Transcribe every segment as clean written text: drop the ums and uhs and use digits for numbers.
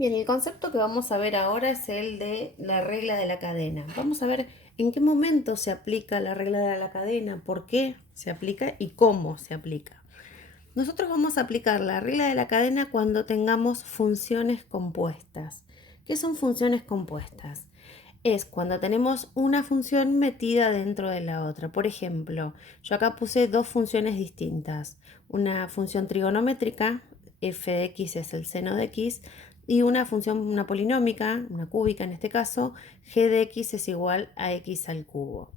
Bien, el concepto que vamos a ver ahora es el de la regla de la cadena. Vamos a ver en qué momento se aplica la regla de la cadena, por qué se aplica y cómo se aplica. Nosotros vamos a aplicar la regla de la cadena cuando tengamos funciones compuestas. ¿Qué son funciones compuestas? Es cuando tenemos una función metida dentro de la otra. Por ejemplo, yo acá puse dos funciones distintas. Una función trigonométrica, f de x es el seno de x, y una función, una polinómica, una cúbica en este caso, g de x es igual a x al cubo.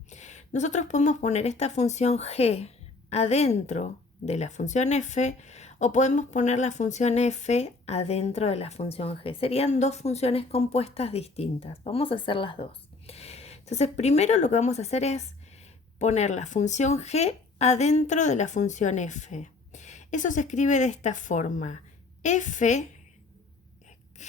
Nosotros podemos poner esta función g adentro de la función f o podemos poner la función f adentro de la función g. Serían dos funciones compuestas distintas. Vamos a hacer las dos. Entonces, primero lo que vamos a hacer es poner la función g adentro de la función f. Eso se escribe de esta forma. F,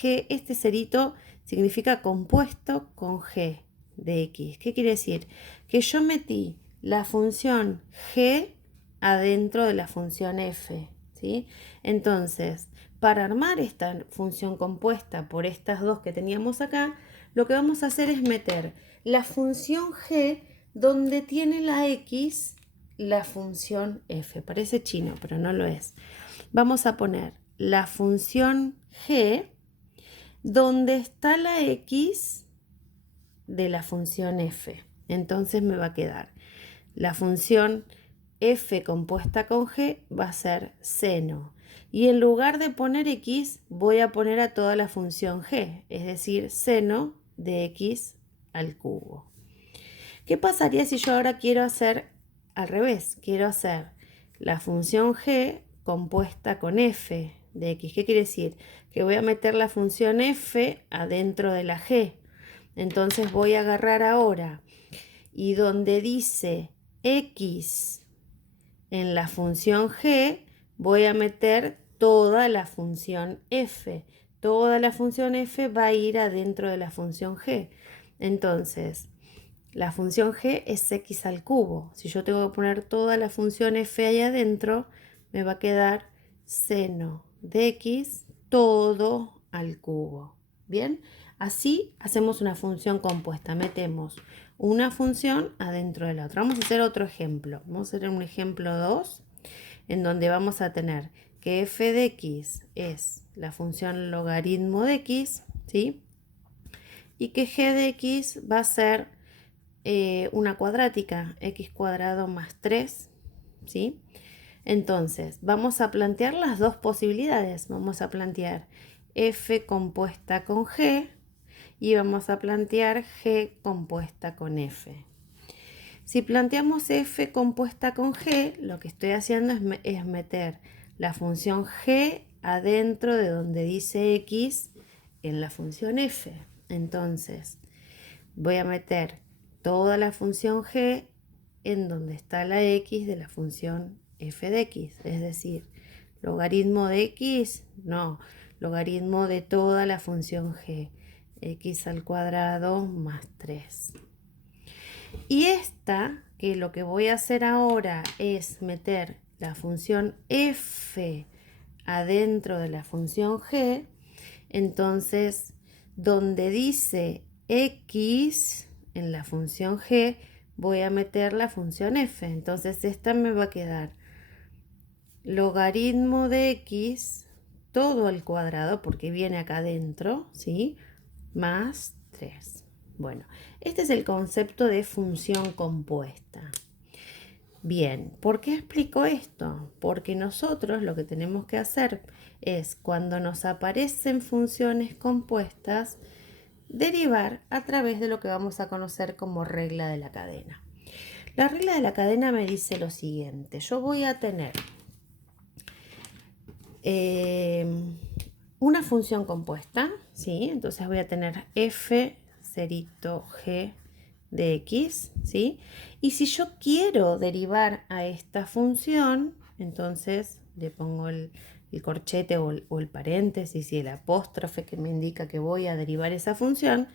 g, este cerito significa compuesto con g de x. ¿Qué quiere decir? Que yo metí la función g adentro de la función f, ¿sí? Entonces, para armar esta función compuesta por estas dos que teníamos acá, lo que vamos a hacer es meter la función g donde tiene la x la función f. Parece chino, pero no lo es. Vamos a poner la función g donde está la x de la función f. Entonces me va a quedar la función f compuesta con g va a ser seno. Y en lugar de poner x, voy a poner a toda la función g, es decir, seno de x al cubo. ¿Qué pasaría si yo ahora quiero hacer al revés? Quiero hacer la función g compuesta con f de x. ¿Qué quiere decir? Que voy a meter la función f adentro de la g. Entonces voy a agarrar ahora y donde dice x en la función g, voy a meter toda la función f. Toda la función f va a ir adentro de la función g. Entonces, la función g es x al cubo. Si yo tengo que poner toda la función f ahí adentro, me va a quedar seno de x todo al cubo. ¿Bien? Así hacemos una función compuesta. Metemos una función adentro de la otra. Vamos a hacer otro ejemplo. Vamos a hacer un ejemplo 2, en donde vamos a tener que f de x es la función logaritmo de x, ¿sí? Y que g de x va a ser una cuadrática, x cuadrado más 3, ¿sí? Entonces, vamos a plantear las dos posibilidades. Vamos a plantear f compuesta con g y vamos a plantear g compuesta con f. Si planteamos f compuesta con g, lo que estoy haciendo es meter la función g adentro de donde dice x en la función f. Entonces, voy a meter toda la función g en donde está la x de la función f de x, es decir, logaritmo de x, no, logaritmo de toda la función g, x al cuadrado más 3. Y esta, que lo que voy a hacer ahora es meter la función f adentro de la función g, entonces donde dice x en la función g, voy a meter la función f. Entonces esta me va a quedar logaritmo de x todo al cuadrado, porque viene acá adentro, ¿sí? Más 3. Bueno, este es el concepto de función compuesta. Bien, ¿por qué explico esto? Porque nosotros lo que tenemos que hacer es, cuando nos aparecen funciones compuestas, derivar a través de lo que vamos a conocer como regla de la cadena. La regla de la cadena me dice lo siguiente: yo voy a tener una función compuesta, ¿sí? Entonces voy a tener f cerito g de x, ¿sí? Y si yo quiero derivar a esta función, entonces le pongo el corchete o el paréntesis y el apóstrofe que me indica que voy a derivar esa función.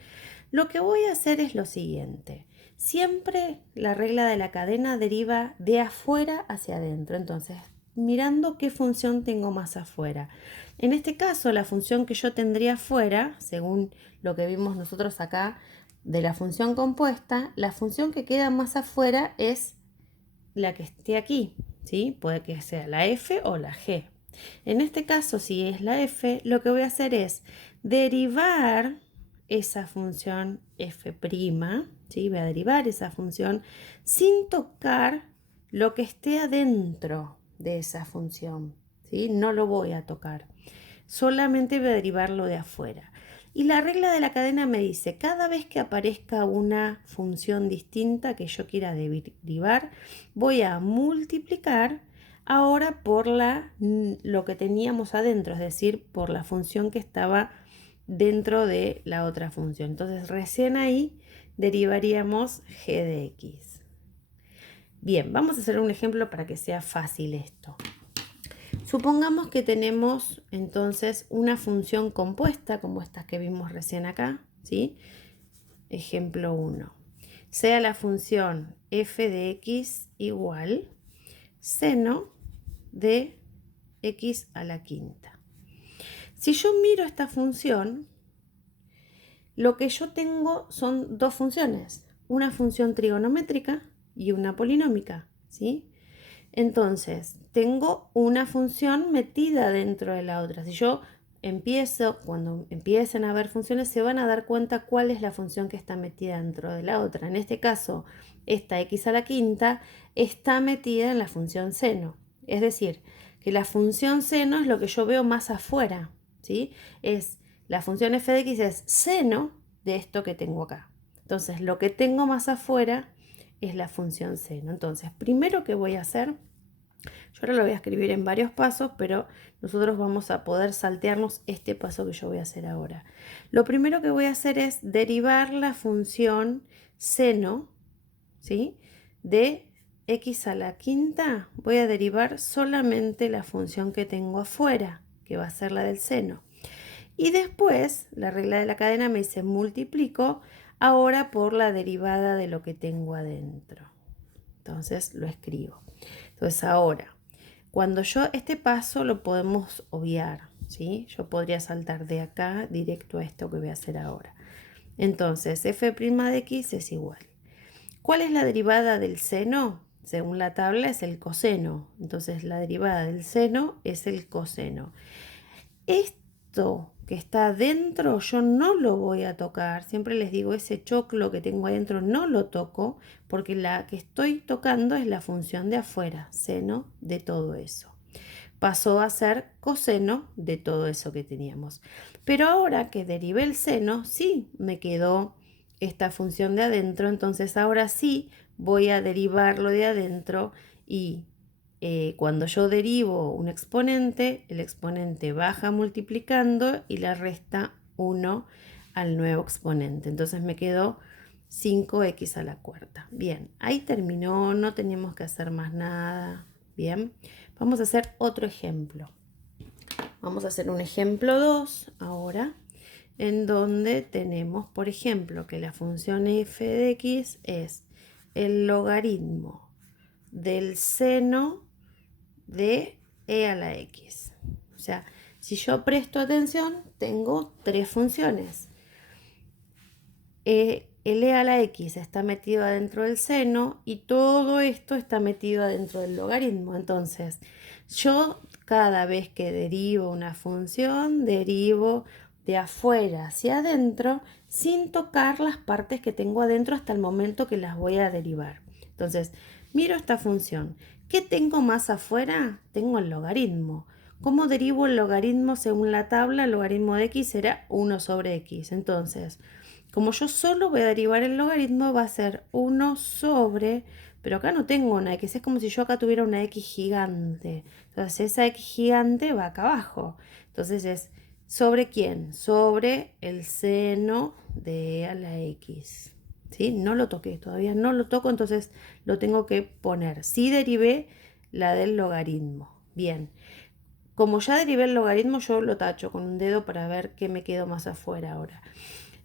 Lo que voy a hacer es lo siguiente: siempre la regla de la cadena deriva de afuera hacia adentro. Entonces mirando qué función tengo más afuera. En este caso, la función que yo tendría afuera, según lo que vimos nosotros acá de la función compuesta, la función que queda más afuera es la que esté aquí, ¿sí? Puede que sea la f o la g. En este caso, si es la f, lo que voy a hacer es derivar esa función f', ¿sí? Voy a derivar esa función sin tocar lo que esté adentro de esa función, ¿sí? No lo voy a tocar. Solamente voy a derivarlo de afuera. Y la regla de la cadena me dice, cada vez que aparezca una función distinta que yo quiera derivar, voy a multiplicar ahora por lo que teníamos adentro, es decir, por la función que estaba dentro de la otra función. Entonces recién ahí derivaríamos g de x. Bien, vamos a hacer un ejemplo para que sea fácil esto. Supongamos que tenemos entonces una función compuesta como estas que vimos recién acá, ¿sí? Ejemplo 1. Sea la función f de x igual seno de x a la quinta. Si yo miro esta función, lo que yo tengo son dos funciones, una función trigonométrica y una polinómica, ¿sí? Entonces, tengo una función metida dentro de la otra. Si yo cuando empiecen a ver funciones, se van a dar cuenta cuál es la función que está metida dentro de la otra. En este caso, esta x a la quinta está metida en la función seno. Es decir, que la función seno es lo que yo veo más afuera, ¿sí? La función f de x es seno de esto que tengo acá. Entonces, lo que tengo más afuera es la función seno. Entonces, primero que voy a hacer, yo ahora lo voy a escribir en varios pasos, pero nosotros vamos a poder saltearnos este paso que yo voy a hacer ahora. Lo primero que voy a hacer es derivar la función seno, ¿sí? De x a la quinta, voy a derivar solamente la función que tengo afuera, que va a ser la del seno. Y después, la regla de la cadena me dice multiplico ahora por la derivada de lo que tengo adentro. Entonces lo escribo. Entonces ahora, cuando este paso lo podemos obviar, ¿sí? Yo podría saltar de acá directo a esto que voy a hacer ahora. Entonces, f' de x es igual. ¿Cuál es la derivada del seno? Según la tabla es el coseno. Entonces la derivada del seno es el coseno. Esto que está adentro yo no lo voy a tocar. Siempre les digo, ese choclo que tengo adentro no lo toco porque la que estoy tocando es la función de afuera, seno de todo eso. Pasó a ser coseno de todo eso que teníamos. Pero ahora que derivé el seno, sí me quedó esta función de adentro. Entonces ahora sí voy a derivarlo de adentro y cuando yo derivo un exponente, el exponente baja multiplicando y le resta 1 al nuevo exponente. Entonces me quedó 5x a la cuarta. Bien, ahí terminó, no tenemos que hacer más nada. Bien, vamos a hacer otro ejemplo. Vamos a hacer un ejemplo 2 ahora, en donde tenemos, por ejemplo, que la función f de x es el logaritmo del seno de e a la x. O sea, si yo presto atención, tengo tres funciones. El e a la x está metido adentro del seno y todo esto está metido adentro del logaritmo. Entonces, yo cada vez que derivo una función, derivo de afuera hacia adentro sin tocar las partes que tengo adentro hasta el momento que las voy a derivar. Entonces, miro esta función. ¿Qué tengo más afuera? Tengo el logaritmo. ¿Cómo derivo el logaritmo según la tabla? El logaritmo de x será 1 sobre x. Entonces, como yo solo voy a derivar el logaritmo, va a ser 1 sobre, pero acá no tengo una x, es como si yo acá tuviera una x gigante. Entonces esa x gigante va acá abajo. Entonces es, ¿sobre quién? Sobre el seno de a la x. ¿Sí? No lo toqué, todavía no lo toco, entonces lo tengo que poner. Sí derivé la del logaritmo. Bien. Como ya derivé el logaritmo, yo lo tacho con un dedo para ver qué me quedó más afuera ahora.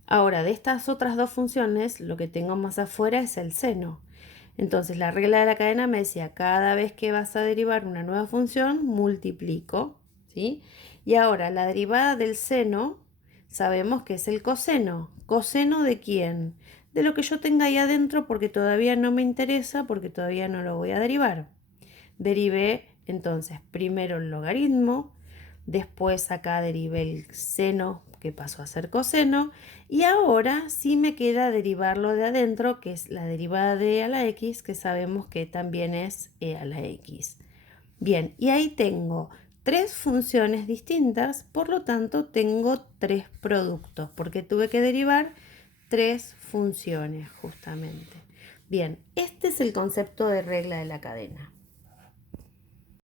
Ahora, de estas otras dos funciones, lo que tengo más afuera es el seno. Entonces la regla de la cadena me decía, cada vez que vas a derivar una nueva función, multiplico, ¿sí? Y ahora la derivada del seno, sabemos que es el coseno. ¿Coseno de quién? De lo que yo tenga ahí adentro, porque todavía no me interesa, porque todavía no lo voy a derivar. Derivé entonces primero el logaritmo, después acá derivé el seno que pasó a ser coseno y ahora sí me queda derivarlo de adentro, que es la derivada de e a la x, que sabemos que también es e a la x. Bien, y ahí tengo tres funciones distintas, por lo tanto tengo tres productos, porque tuve que derivar tres funciones justamente. Bien, este es el concepto de regla de la cadena.